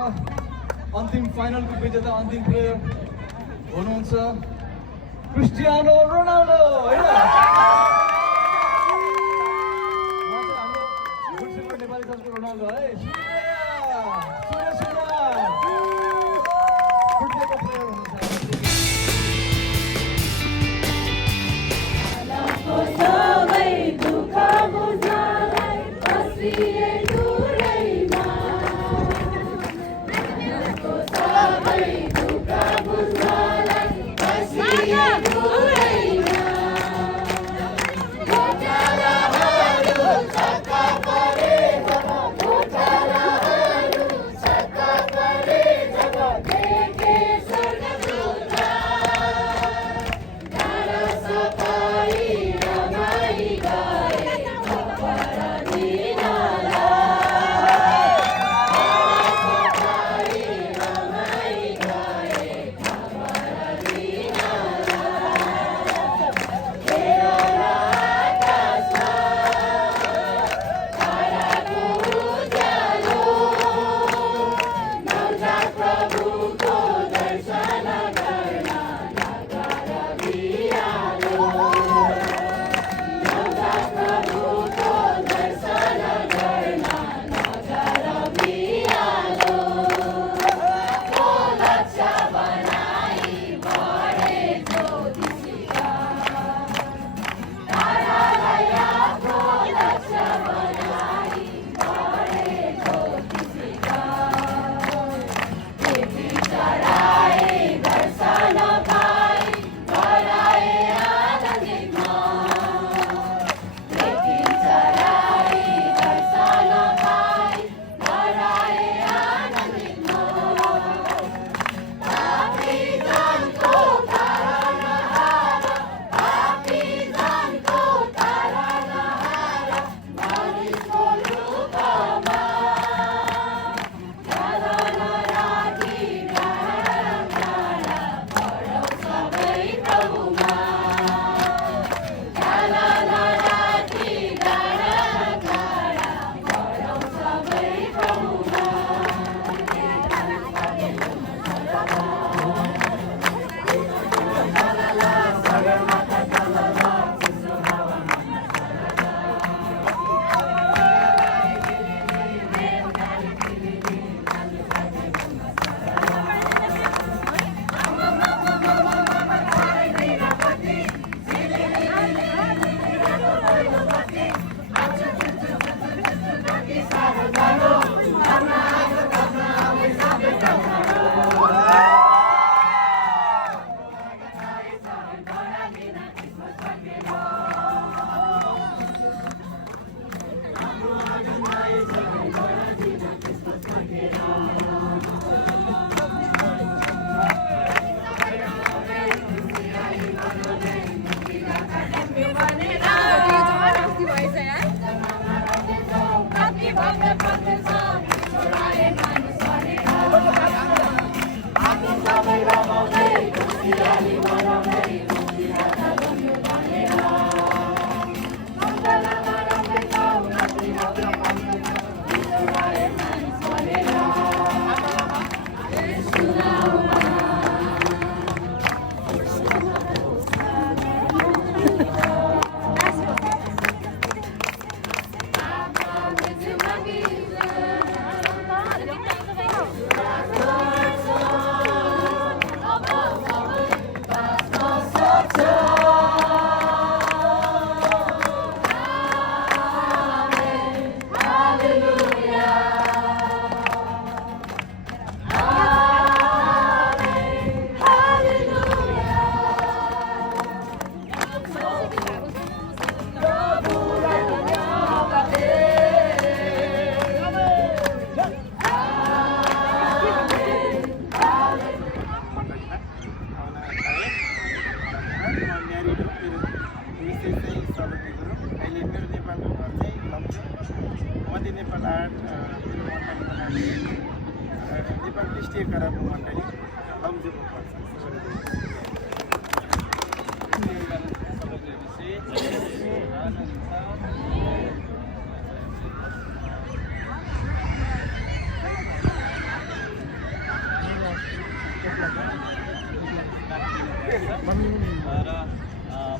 अन्तिम फाइनलको विजेता अन्तिम प्लेयर हुनुहुन्छ क्रिस्टियानो रोनाल्डो होइन नेपाली दलको रोनाल्डो है फुटबलको प्लेयर हुनुहुन्छ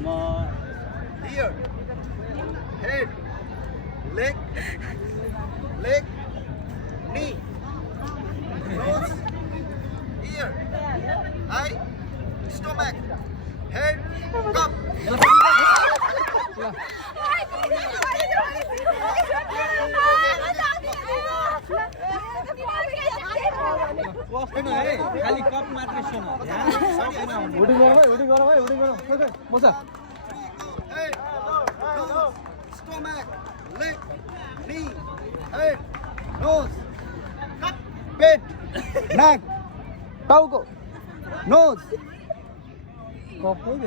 म Ear, head, leg, knee, nose, ear, eye, stomach, head, cup. खाली कप मात्रै सुन उडिङ गरौँ है मजा Head, nose, stomach, leg, knee, head, nose, peट, nack, टाउको, nose,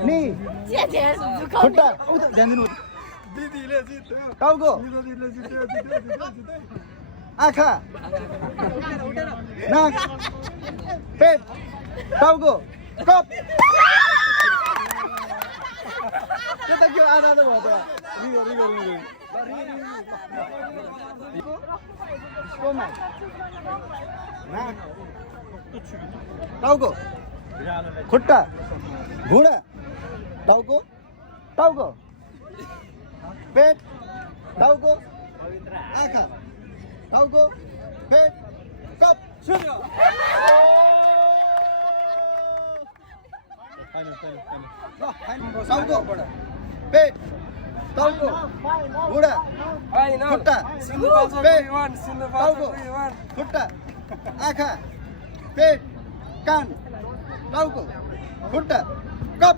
knee, खुट्टा, ध्यान दिनु टाउको, आँखा, नाक, पेट, टाउको, कप. त्यो त के आधा आधा भयो त रिगो स्टोमक, नाक, टाउको, खुट्टा, घुँडा, टाउको, पेट, टाउको, आँखा, टाउको, पेट, कप. टाउको, पेट, टाउको, घुँडा, खुट्टा, पेट, टाउको, खुट्टा, आँखा, पेट, कान, टाउको, खुट्टा, कप.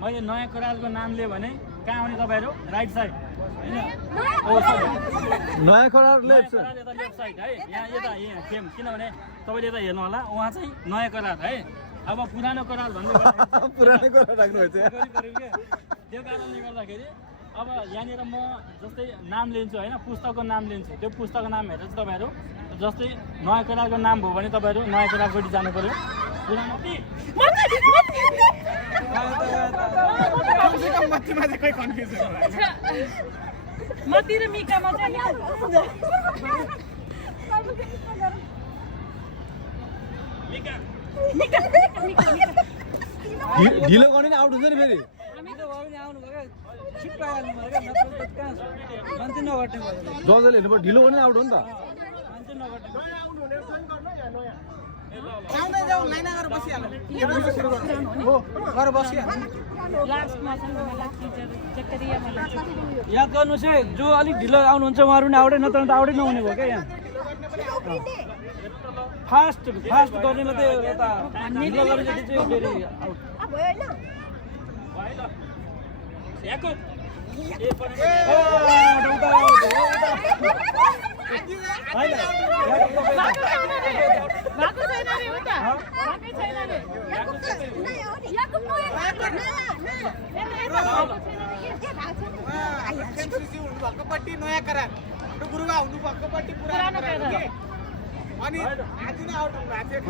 मैले नयाँ करालको नाम लिएँ भने कहाँ आउने तपाईँहरू राइट साइड होइन नयाँ खराब लेफ्ट लेफ्ट साइड है यहाँ यहाँ खेम किनभने तपाईँले यता हेर्नु होला उहाँ चाहिँ नयाँ करार है अब पुरानो कराल भन्दै पुरानो कुरा राख्नु भएको त्यो कारणले गर्दाखेरि अब यहाँनिर म जस्तै नाम लिन्छु होइन पुस्तकको नाम लिन्छु त्यो पुस्तकको नाम हेरेर चाहिँ तपाईँहरू जस्तै नयाँ करारको नाम भयो भने तपाईँहरू नयाँ करारपट्टि जानु पर्यो पुरानो मती र मिकामा चाहिँ ढिलो गर्ने नि आउट हुन्छ नि फेरि जजले हेर्नु पर्यो ढिलो गर्ने आउट हो नि त याद गर्नुहोस् है जो अलिक ढिलो आउनुहुन्छ उहाँहरू पनि आउटै नत्र त आउटै नहुने भयो क्या यहाँ फास्ट गर्ने मात्रै यता ढिलो गरेपछि चाहिँ फेरि आउट भएको छैन रे उता भएकै छैन रे पट्टि नयाँ करार गुरुबा हुनु भएको पट्टि पुरानो करार अनि आज नै आउट हुनु भएको थियो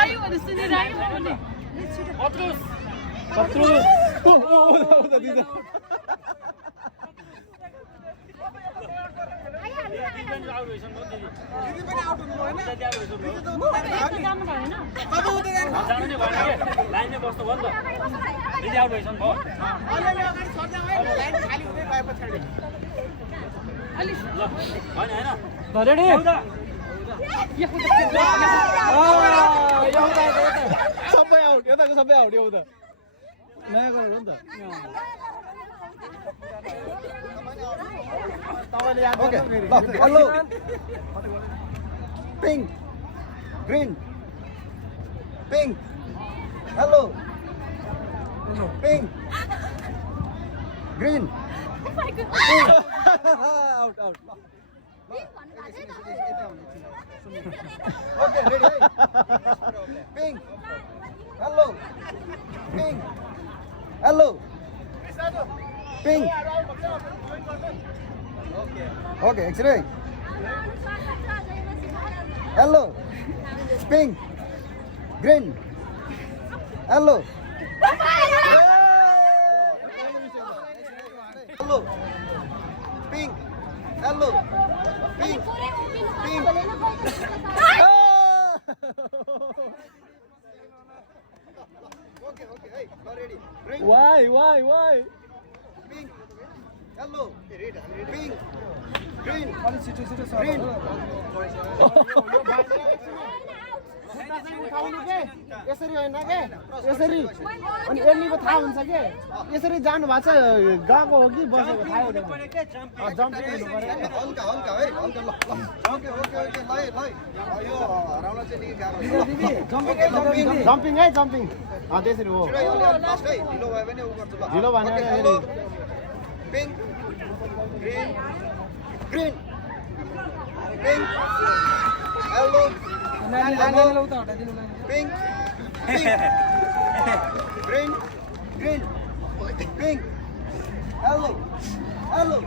आयो भने सुनेर आयो भने दिदी पनि आउट हुनु भएन जानु भएन कब हुँदैन जानु नै भएन के लाइनमै बस्नु भयो नि त दिदी आउट भइसक्नु भयो अलिअलि अगाडि सर्दा भयो लाइन खाली हुँदै गए पछाडि अलि ल होइन होइन रेडी सबै आउट यताको सबै आउट यो त नयाँ गरेर हो नि त Okay. Hello. Pink. Green. Pink. Hello. Pink. Green. Pink. Out. Okay, ready. Pink. Hello. Pink. Hello. Pink. Okay, X-ray. Hello. Pink. Green. Hello. Hello. Pink. Hello. Pink. Pink. Okay, hey, not ready. Green. Why? Pink. Yellow. Pink. Green. Green. उठाउनु के यसरी होइन के यसरी अनि एल्लीको थाहा हुन्छ के यसरी जानु भएको छ गएको हो कि बसेको थाहा हुँदैन जम्पिङ हुनु पर्यो हल्का है हल्का ल ओके यो हराउन चाहिँ निकै गाह्रो दिदी जम्पिङ है जम्पिङ त्यसरी हो लास्ट है ढिलो भयो भने उ गर्छु ल ढिलो भने pink green green pink yellow pink green green pink yellow yellow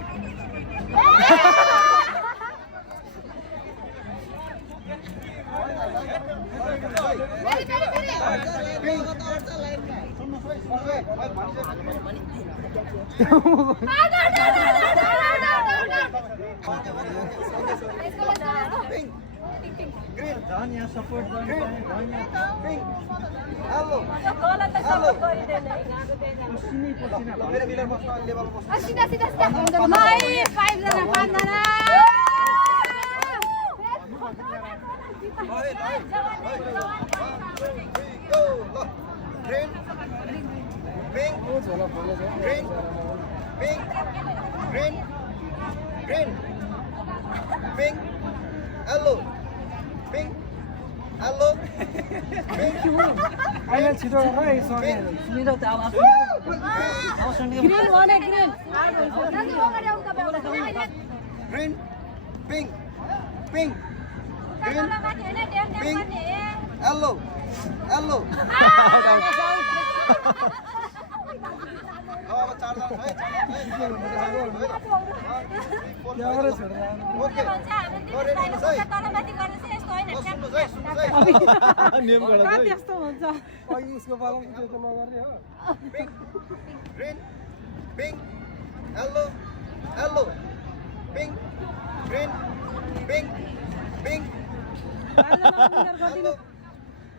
Green. Dania support green. Pink. Hello. Hello. Mere level bas. Sida. Mai 5 जना 5 जना. Go. Green. Pink. Green. Pink. Green. Green. Pink. Hello. Pink. Hello. Pink. अहिले छिटो गर है Pink. Green one green. Green. Pink. Pink. Green. Pink. Hello. Hello. अब 4 जना है नियम गलत है त्यस्तो हुन्छ अघि उसको बारेमा त्यो त नगर्ने हो Pink. Green. Pink. Hello. Hello. Pink. Green. Pink. Pink. Hello.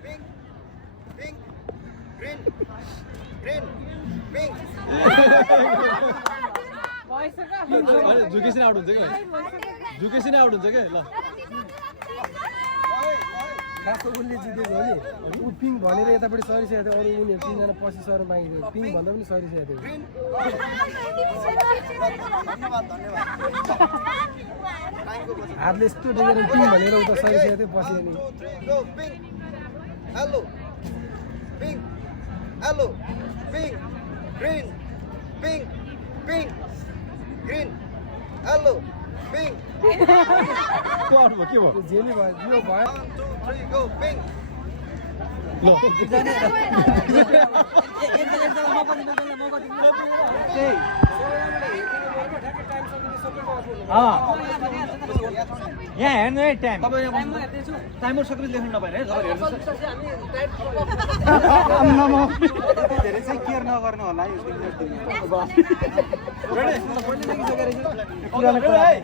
Pink. Pink. Green. Green. Pink. झुकेसी आउट हुन्छ क्या झुकेसी नै आउट हुन्छ क्या ल खासको उसले जितेको हो नि ऊ पिङ भनेर यतापट्टि सरिसकेको थियो अरू उनीहरू 3 जना पछि सर मागिदियो पिङ भन्दा पनि सरिसकेको थियो Green. धन्यवाद हातले यस्तो देखेर पिङ भनेर उता सरिसकेको थियो पछि अनि 1 2 3 go. Pink. Hello. Pink. Hello. Pink. Green. Pink. Pink. Green. Hello. Pink. त्यो आउट भयो के भयो त्यो जेली भयो जियो भयो 1 2 3 go. Pink. ल यहाँ हेर्नु है टाइम टाइमर सकेपछि लेख्नु नपाएर है जब हेर्नुहोस् धेरै चाहिँ केयर नगर्नु होला यो है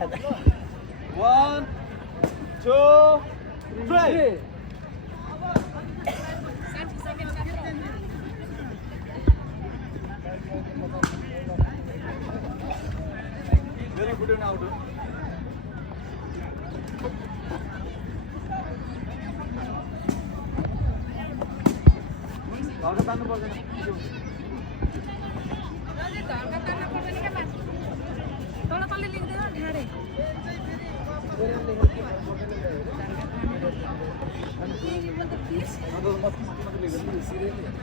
1 2 3 Very good out.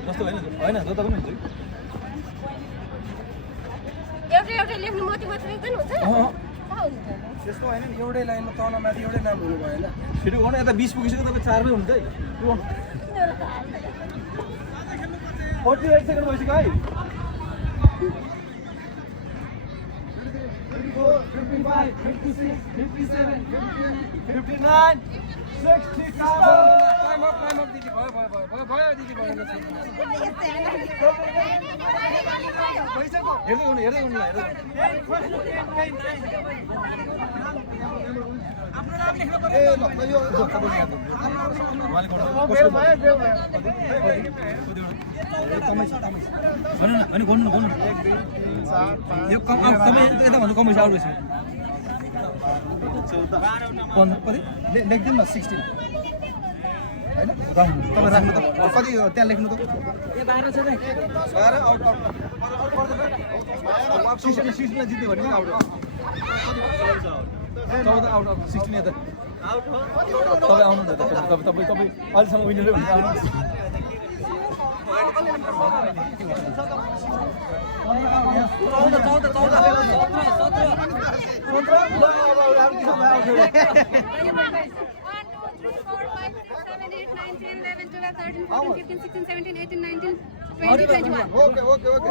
जस्तो होइन जता पनि हुन्छ एउटा लेख्नु मात्रै पनि हुन्छ त्यस्तो होइन नि एउटै लाइनमा तल माथि एउटै नाम हुनु भएन छिटो गर्नु यता 20 पुगिसक्यो तपाईँ 4 मै हुन्छ है 48 सेकेन्ड भइसक्यो है 55 56 57 59 60 टाइम अफ दिदी भयो दिदी भयो हेर्दै गर्नु यो बेल भयो बेल भयो अनि गर्नु गर्नु यो कम तपाईँ यता भन्नु कमै आउट रहेछ 15 कति लेखिदिनु न 16 हैन तपाईँ राख्नु त कति त्यहाँ लेख्नु त ए 12 छ नि 12 आउट आउट 16 मा जित्यो भने आउट आउट आउट 16 यता आउट हो तपाईँ आउनु न तपाईँ अहिलेसम्म विनरै हुन्छ आउनु ओके ओके ओके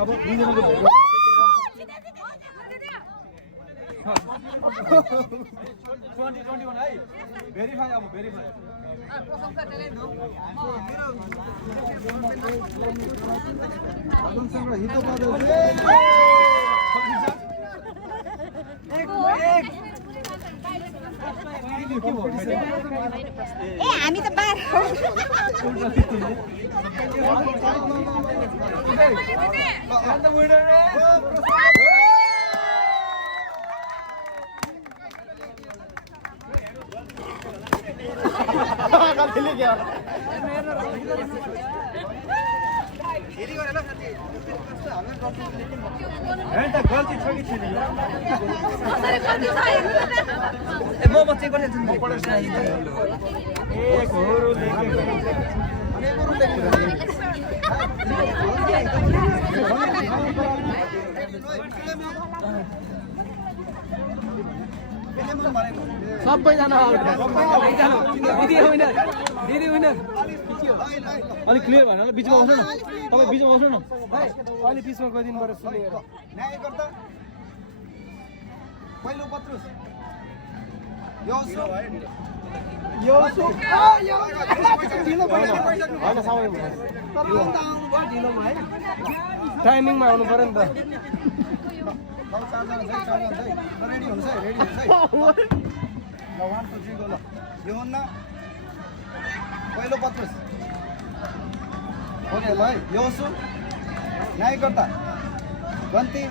अब दुईजनाको 21 है भेरिफाई अब भेरिफाई हामी त बार गल्ती छ कि छैन म चेक गरिदिन्छु नि सबैजना दिदी होइन अलिक क्लियर भएन बिचमा आउनु न तपाईँ बिचमा आउनु न अलि बिचमा गइदिनु पर्यो सुनेर न्यायकर्ता पहिलो पत्रुस टाइमिङमा आउनु पर्यो नि त रेडी हुन्छ है रेडी हुन्छ है ल 1 2 3 गो ल योहन्ना पहिलो पत्रुस ओके ल है योसु न्यायकर्ता गन्ती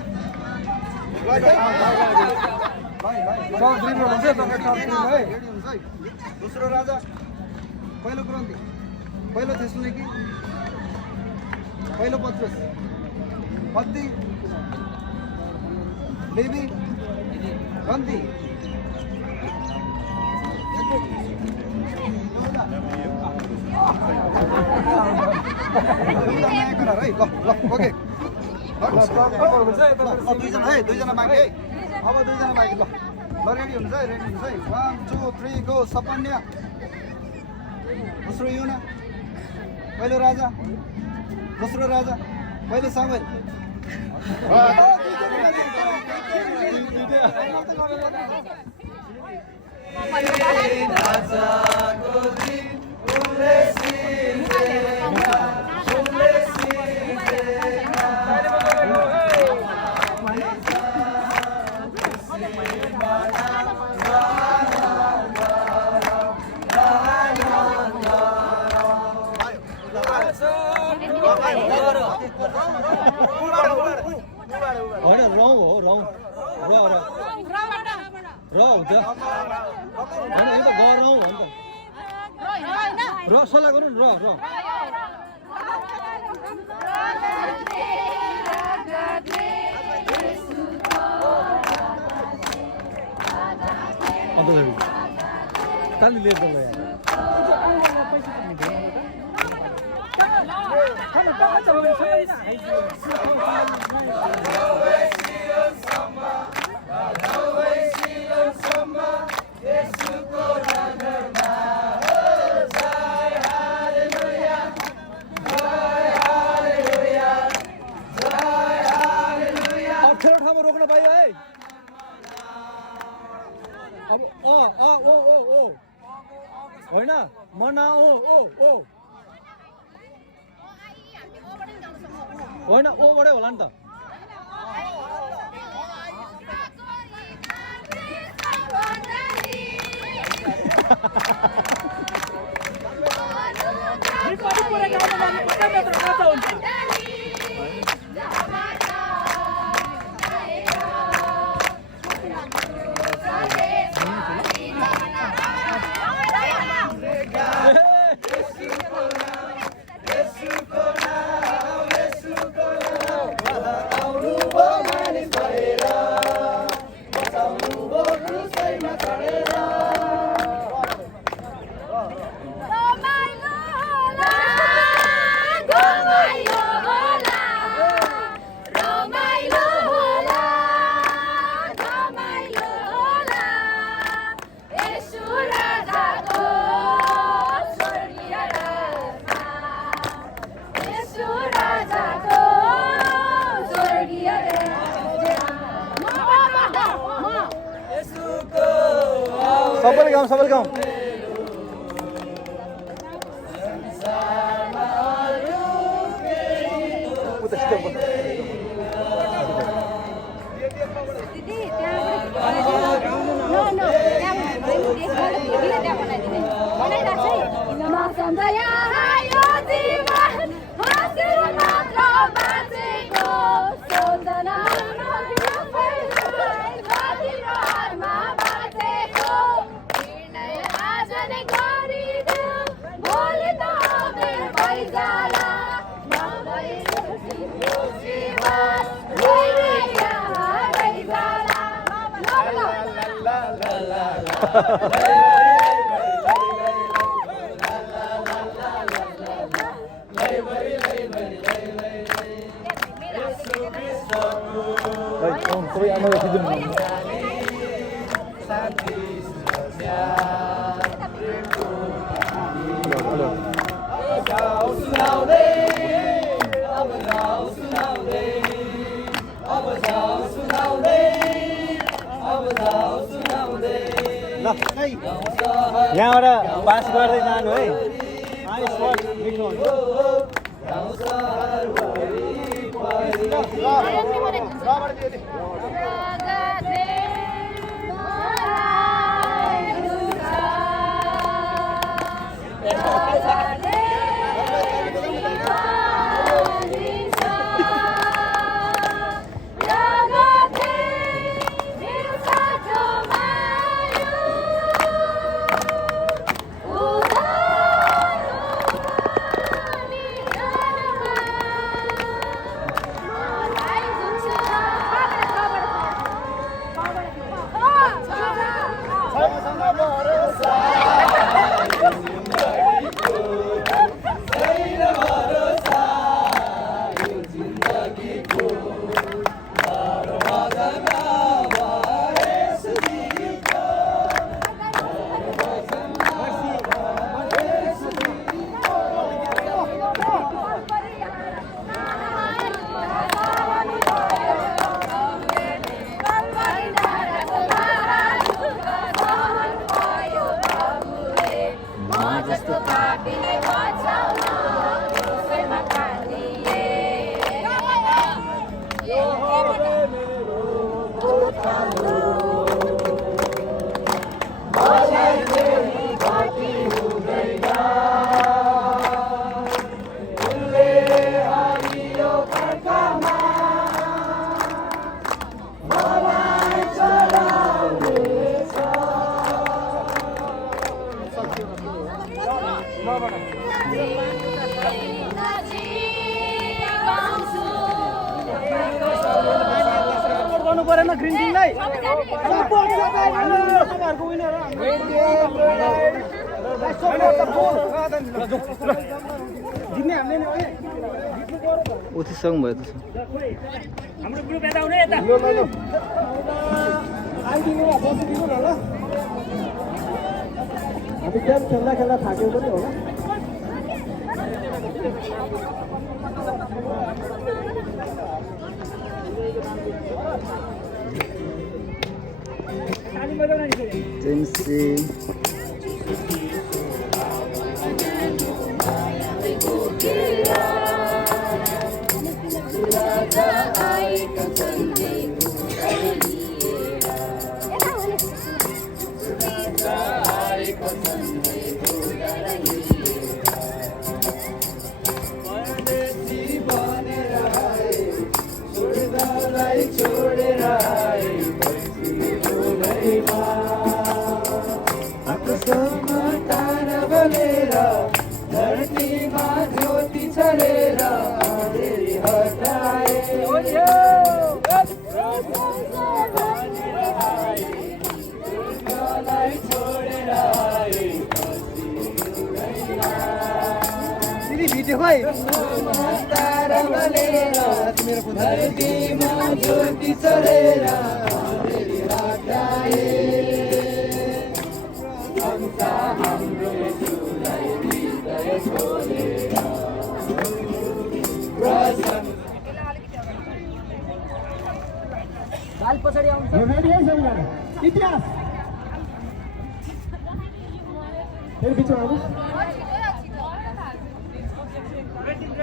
दोस्रो राजा पहिलो ग्रन्थी पहिलो थेसलोनिकी पहिलो पत्रुस पत्ती लेवी गन्ती है ल ल ओके दुईजना है दुईजना बाँकी है अब दुईजना बाँकी ल ल रेडी हुनुहुन्छ है रेडी हुनुहुन्छ है 1 2 3 गो सपन्या दोस्रो युना पहिलो राजा दोस्रो राजा पहिलो सामुएल होइन रौँ हो रौँ र हुन्छ होइन यो त ग रौँ हो नि त र सल्लाह गरौँ र अन्त काली लिएर जानु यहाँ अप्ठ्यारो ठाउँमा रोक्न पाइयो है अब ओ होइन मना ओ होइन ओबाटै होला नि त सबैले गाउँ सबै आमाले खिच्नु यहाँबाट पास गर्दै जानु है परेन ग्रीन टीलाई उतिसँग भयो त हाम्रो ग्रुप यता आउने यता आइदिनु बसिदिनु न ल हामी गेम खेल्दा खेल्दा थाक्यो पनि होला जेम्सी भिडियो खोइ इतिहास फेरि बिचमा आउनुहोस्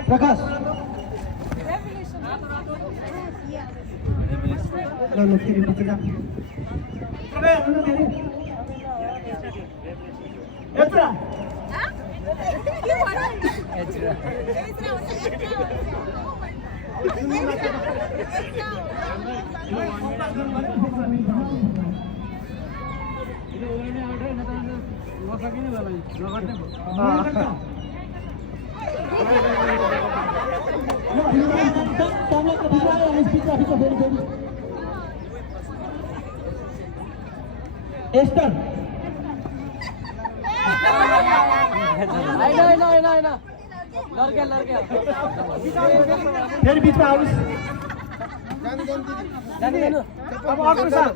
प्रकाश फेरि बिचमा एस्टर फेरि बिचमा आउनुहोस् अब अर्को साल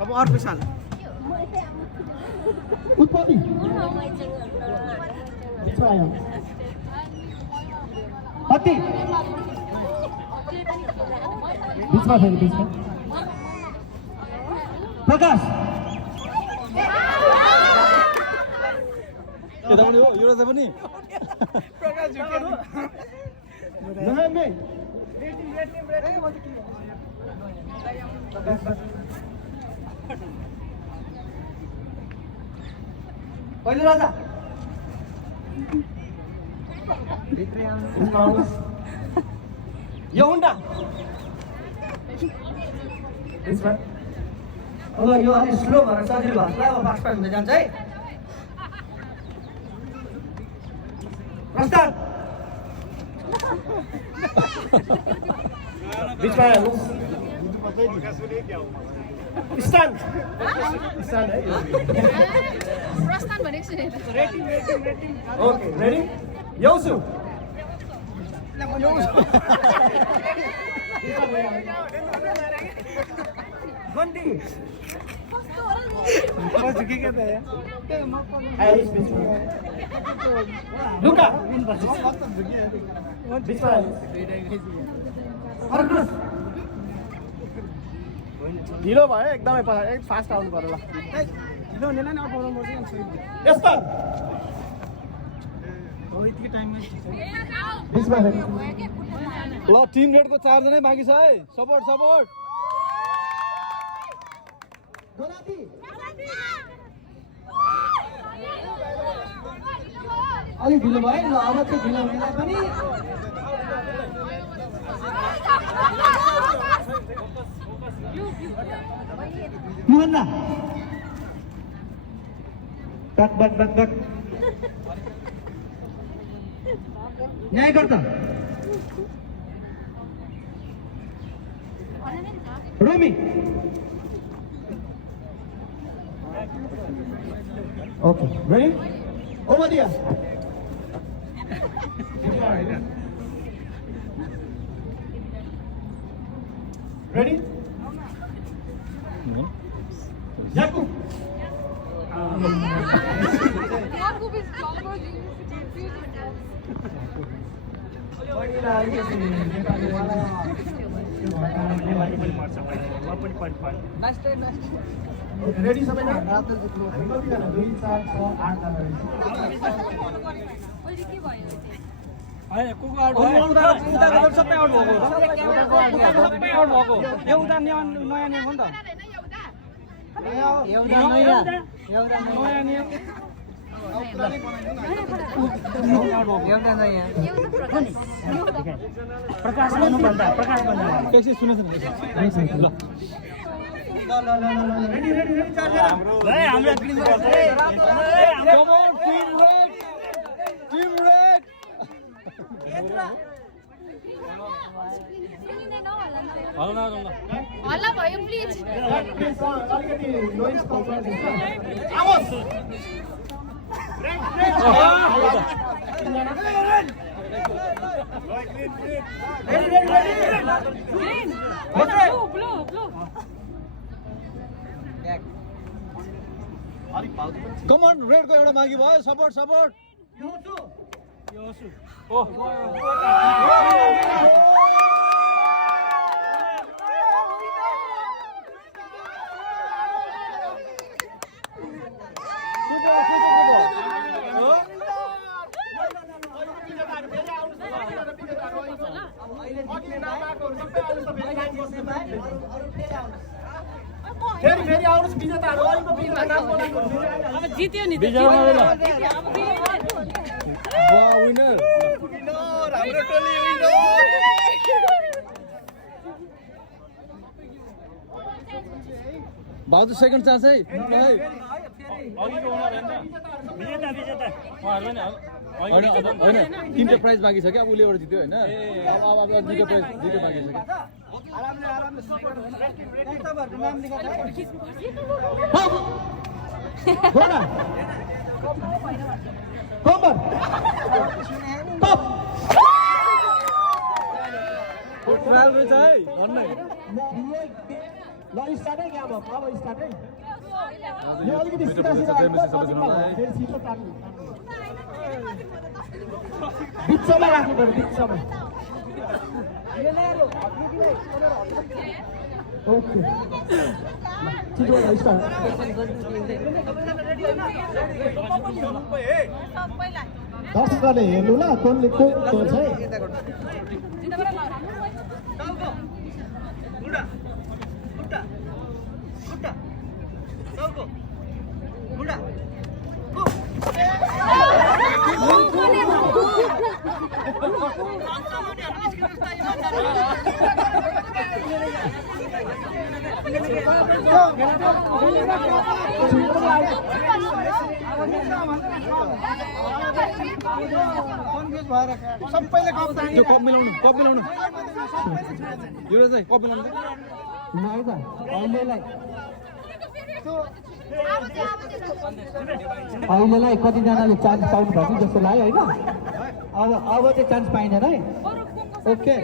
अब अर्को साल उत्पत्ति बिचमा आयो कति बिचमा फेरि बिचमा प्रकाश यतापट्टि हो एउटा चाहिँ पनि पहिलो राजा यो हुन्डा अब यो अलिक स्लो भएर सजिलो भएको अब फास्ट फास्ट हुँदै जान्छ है प्रस्थान बिचमा स्ट्यान्ड स्ट्यान्ड है प्रस्थान भनेको सुने ओके रेडी यौसु गन्दी लुका ढिलो भयो एकदमै फास्ट आउनु पर्यो ल ढिलो हुनेलाई नि अटाउनु पर्छ यस्तो ल टिम रेडको 4 जनै बाँकी छ है सपोर्ट सपोर्ट अलिक ढिलो भयो ल अब चाहिँ ढिलो हुनेलाई पनि मोहन्ना बक बक बक बक न्यायकर्ता रोमी ओके रेडी ओमदिया ready Jakub Jakub is longer. Nepali पनि पढ्छ म पनि पढ्छु रेडी सबैजना हामी कतिजना 2 4 6 8 जना होइन को आउट भयो उताको सबै आउट भएको सबै आउट भएको यो उता नयाँ नियम हो नि त एउटा नयाँ नियम प्रकाश भन्नुभन्दा प्रकाश भन्दा एकछिन सुन्नुहोस् न ल रेडी हाम्रो टिम गर्छ टिम रेड हल्ला भयो प्लिज अलिकति नोइज कन्ट्रोल कम अन रेडको एउटा मागी भयो सपोर्ट फेरि आउनुहोस् विजेताहरू अलिक विजेता नाम बोलाएको अब जित्यो नि विनर हाम्रो टोली विनर भाउजू सेकेन्ड चान्स है अघिको उनीहरू होइन विजेता उहाँहरू नि होइन तिनवटा प्राइज बाँकी छ क्या अब उसले एउटा जित्यो होइन अब दुईवटा प्राइज बाँकी छ आरामले तपाईँहरूको नाम लेखा राम्रो छ है भन्नै ल स्टार्टै क्या अब स्टार्टै यो अलिकति सिधा फेरि छिटो टार्नु बिचमा राख्नु पर्यो बिचमा ओके छिटो स्टार्ट दर्शकहरूले हेर्नु ल कसले को छ है सबैले त्यो कप मिलाउनु यो चाहिँ कप मिलाउनु अहिलेलाई कतिजनाले चान्स पाउनु भएको जस्तो लाग्यो होइन अब चाहिँ चान्स पाइँदैन है ओके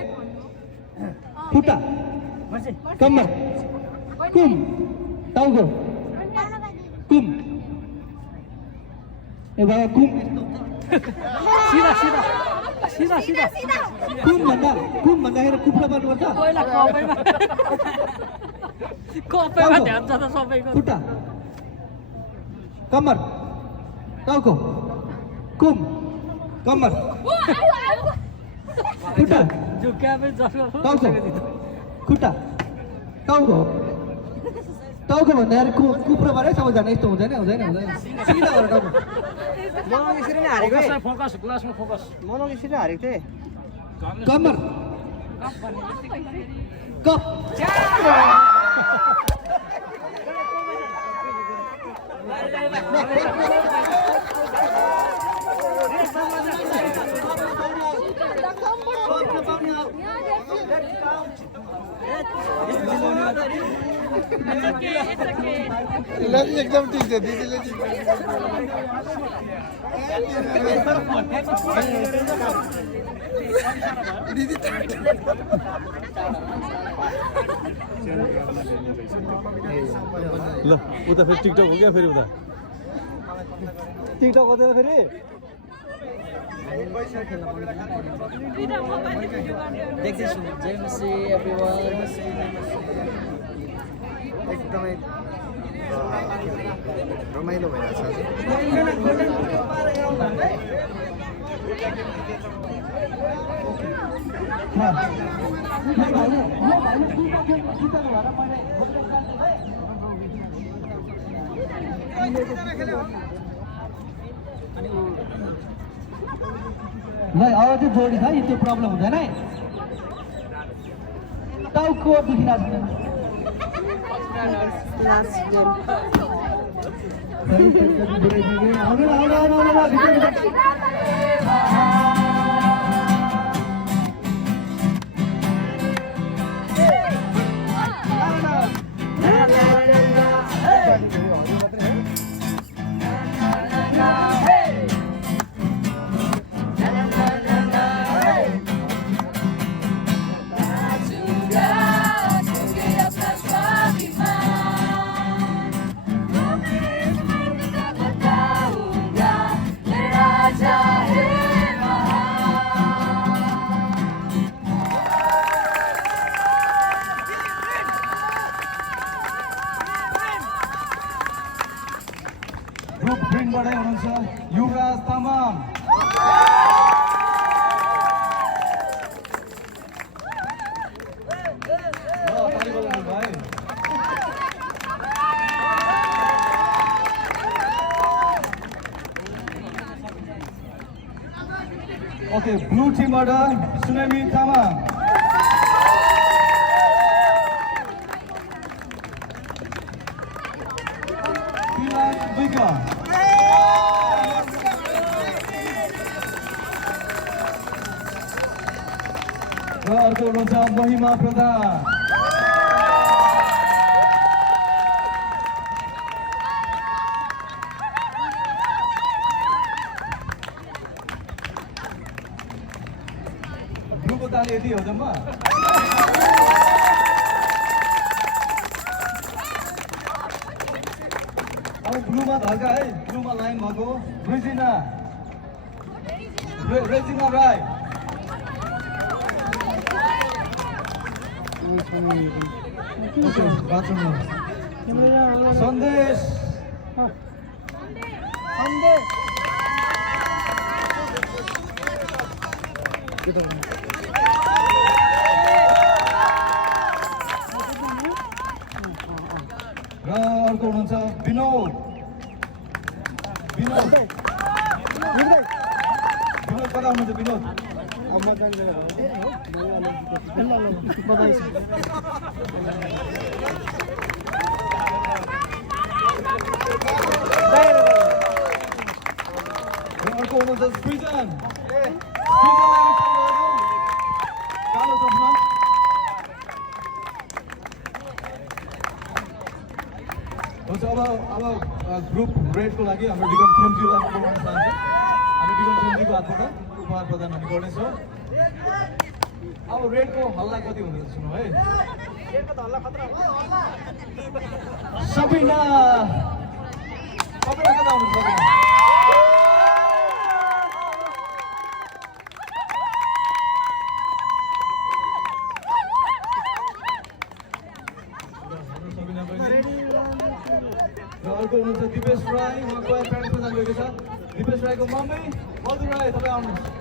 खुट्टा कम्मर कुम टाउको कुम ए बाबा कुम सिधा कुम भन्दाखेरि कुप्रो गर्नुपर्छ कपैमा ध्यान छ त सबैको खुट्टा कम्मर टाउको कुम कम्मर खुट्टा झुक्क्यामै जसको टाउको खुट्टा टाउको भन्दाखेरि कुप्रो गरेर सबैजना यस्तो हुँदैन सिधा गरेर टाउको म यसरी नै हारेको है फोकस ग्लासमा फोकस म यसरी नै हारेको थिएँ कम्मर कप एकदम ठिक छ दिदीले दिदी ल उता फेरि टिकटक हो क्या फेरि उता टिकटक हुँदैन फेरि देख्दैछु जेएमसी एभ्रिवान एकदमै रमाइलो भइरहेछ ल अब चाहिँ जोडी छ यो प्रब्लम हुँदैन है टाउको दुखिरहेको ग्रुप ब्रिङबाटै हुनुहुन्छ युवराज तामाङ ओके ब्लू टिमबाट सुनामी तामाङ र अर्को हुनुहुन्छ महिमा प्रधान ब्लूको ताली यति हो जम्मा अब ब्लूमा धर्का है ब्लूमा लाइन भएको रेजिना राई सन्देश र अर्को हुनुहुन्छ विनोद कता हुनुहुन्छ विनोद अर्को हुनुहुन्छ सृजन कालो चस्मा हुन्छ अब ग्रुप रेडको लागि हाम्रो विगम खेमजीलाई बोलाउन चाहन्छ हामी विगम खेमजीको हातबाट उपहार प्रदान हामी गर्नेछौँ अब रेडको हल्ला कति हुँदैछ सुनौ है सबिना कता हुनुहुन्छ सबिना र अर्को हुनुहुन्छ दिपेश राई उहाँको प्यारेन्ट प्रदान गरेको छ दिपेश राईको मम्मी मधुर राई तपाईँ आउनुहोस्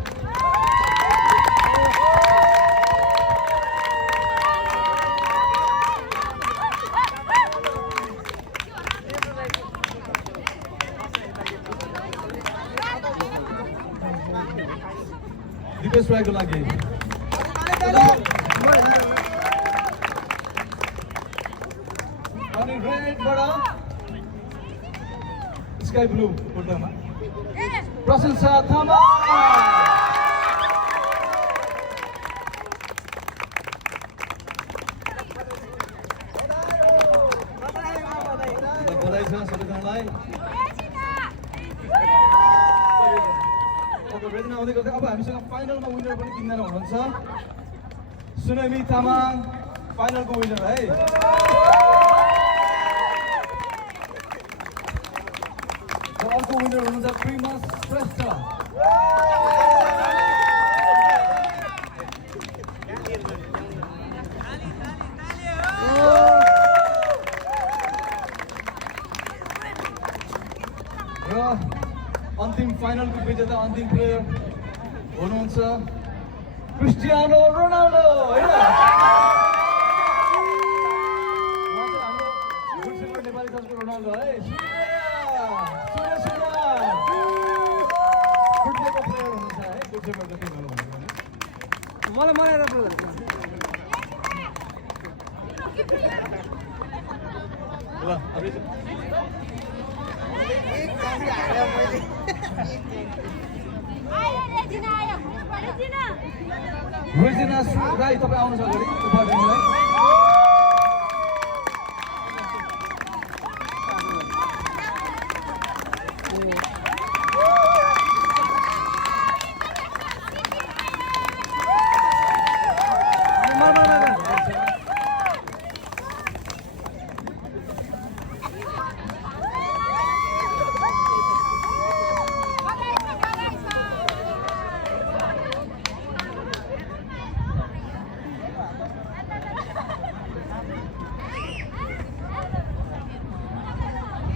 दिपेश राईको लागि अनि रेडबाट स्काई ब्लू कुर्तामा प्रशंसा तामाङ बधाई छ सबैजनालाई रेजिना आउँदै गर्दै अब हामीसँग फाइनलमा विनर पनि किन्न हुनुहुन्छ सुनामी तामाङ फाइनलको विनर है अर्को विनर हुनुहुन्छ प्रिमा श्रेष्ठ र अन्तिम फाइनलको विजेता अन्तिम प्लेयर हुनुहुन्छ क्रिस्टियानो रोनाल्डो होइन उहाँ चाहिँ हाम्रो गुडसेपर नेपाली चर्चको रोनाल्डो है फुटबलको प्लेयर हुनुहुन्छ है गुडसेपरको टिमहरू भनेको मलाई मलाई ल अब रेजिना राई तपाईँ आउनुहोस् अगाडि उपहार दिनुलाई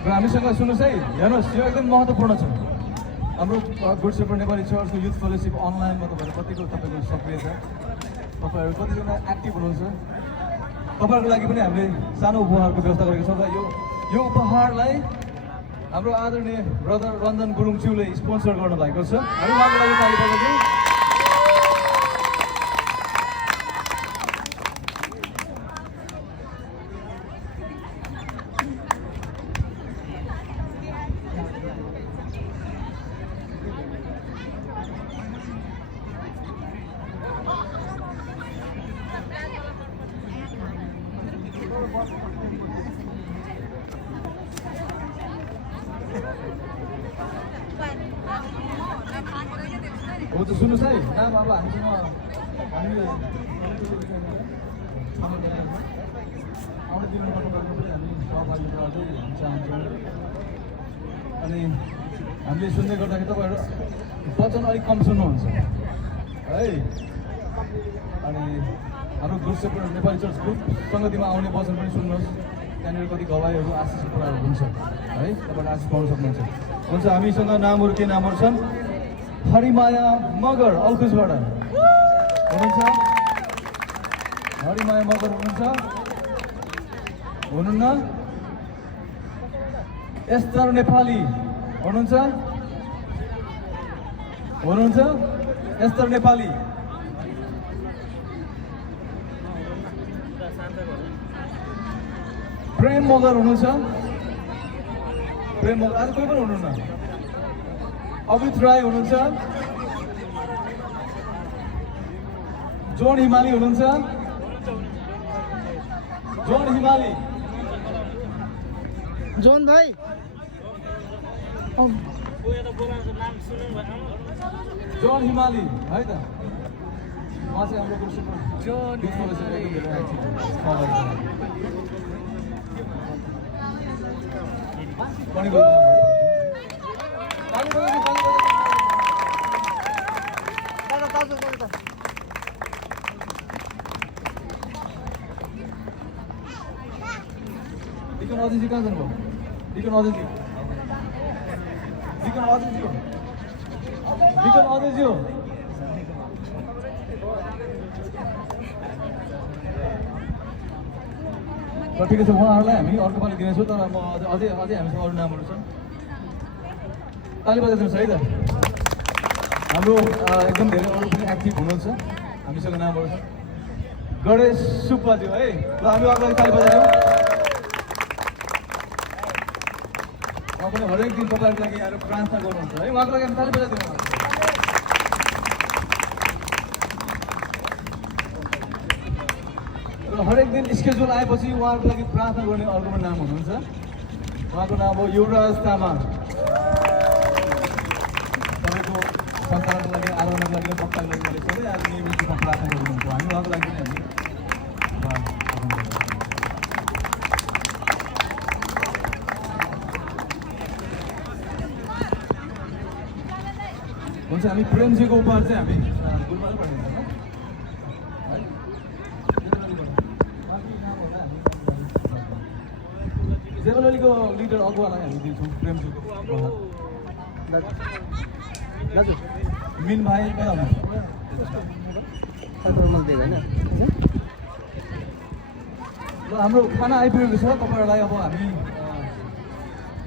र हामीसँग सुन्नुहोस् है हेर्नुहोस् यो एकदम महत्त्वपूर्ण छ हाम्रो गुडसेपर नेपाली चर्चको युथ फेलोसिप अनलाइनमा तपाईँको सक्रिय छ तपाईँहरू कतिजना एक्टिभ हुनुहुन्छ तपाईँहरूको लागि पनि हामीले सानो उपहारको व्यवस्था गरेको छौँ र यो उपहारलाई हाम्रो आदरणीय ब्रदर रञ्जन गुरुङज्यूले स्पोन्सर गर्नुभएको छ हामी उहाँको लागि ताली बजाउँछौँ हो त सुन्नुहोस् है नाम अब हामीले आउने दिनमा पनि हामी सहभागी अझै हुन चाहन्छौँ अनि हामीले सुन्दै गर्दाखेरि तपाईँहरू वचन अलिक कम सुन्नुहुन्छ है अनि हाम्रो गुडसेपर नेपाली चर्च ग्रुप सङ्गतिमा आउने वचन पनि सुन्नुहोस् त्यहाँनिर कति गवाईहरू आशिषको कुराहरू हुन्छ है तपाईँले आशिष पाउन सक्नुहुन्छ हुन्छ हामीसँग नामहरू के नामहरू छन् हरिमाया मगर अल्कुसबाट हुनुहुन्छ हरिमाया मगर हुनुहुन्न एस्तर नेपाली हुनुहुन्छ एस्तर नेपाली प्रेम मगर हुनुहुन्छ प्रेम मगर आज कोही पनि हुनुहुन्न अमित राई हुनुहुन्छ जोन हिमाली हुनुहुन्छ जोन हिमाली जोन भाइ जोन हिमाली है त उहाँ चाहिँ हाम्रो गुडसेपर पनि डिकन अजितजी कहाँ जानुभयो डिकन अजितजी ल ठिकै छ उहाँहरूलाई हामी अर्को पालि दिनेछौँ तर म अझै हामीसँग अरू नामहरू छन् ताली बजाइदिनुहोस् है त हाम्रो एकदम धेरै अरू पनि एक्टिभ हुनुहुन्छ हामीसँग नामहरू छ गणेश सुब्बाज्यू है ल हामी उहाँको लागि ताली बजाइदिउँ उहाँ पनि हरेक दिन तपाईँहरूको लागि आएर प्रार्थना गर्नुहुन्छ है उहाँको लागि हामी ताली बजाइदिउँ र हरेक दिन स्केड्युल आएपछि उहाँहरूको लागि प्रार्थना गर्ने अर्को पनि नाम हुनुहुन्छ उहाँको नाम हो युवराज तामाङ तपाईँको सन्तानको लागि आराधनाको लागि भक्तको लागि सधैँ आज नियमित रूपमा प्रार्थना गर्नुहुन्छ हामी उहाँको लागि पनि हामी चाहिँ हामी प्रेमजीको उपहार चाहिँ हामी गुरुबालाई पठाइदिन्छौँ है जेबललीको लिडर अगुवालाई हामी दिन्छौँ प्रेमजीको उपहार दाजु मिन भाइ कहाँ हुनुहुन्छ ल हाम्रो खाना आइपुगेको छ तपाईँहरूलाई अब हामी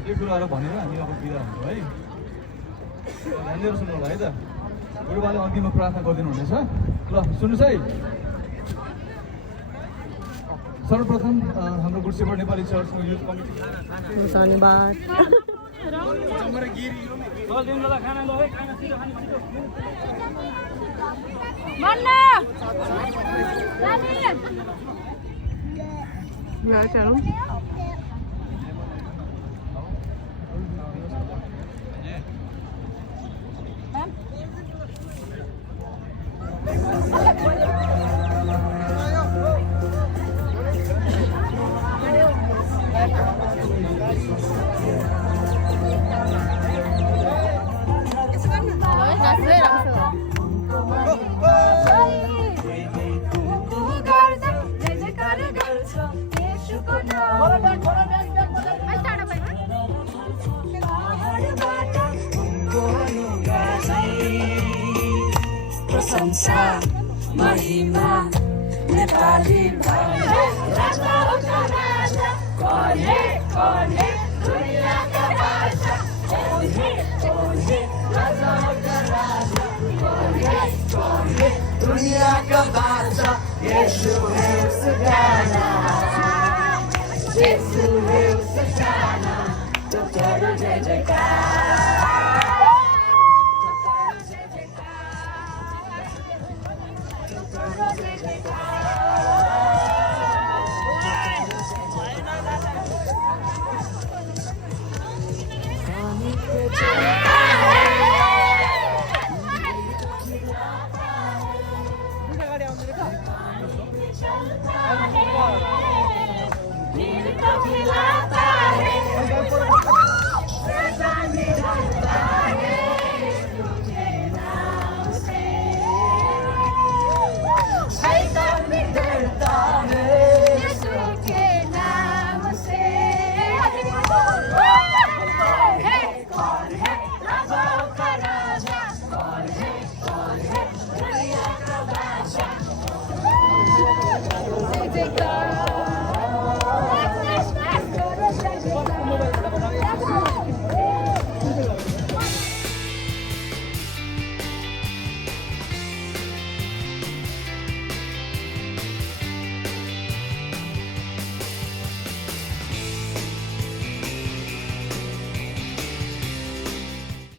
यो कुराहरू भनेर हामी अब बिदा हुन्छौँ है ध्यान दिएर सुन्नु होला है त गुरुबाले अन्तिममा प्रार्थना गरिदिनु हुनेछ ल सुन्नुहोस् है सर्वप्रथम हाम्रो गुरुसेवर नेपाली चर्चको युथ कमिटी धन्यवाद खाना लो है खाना छिटो खाने छिटो प्रशंसा महिमा नेपाली राजा कौन है दुनिया का बादशाह कौन है राजा का राजा कौन है दुनिया का बादशाह यीशु है उसका गाना यीशु है उसका गाना तो करो जय जयकार Take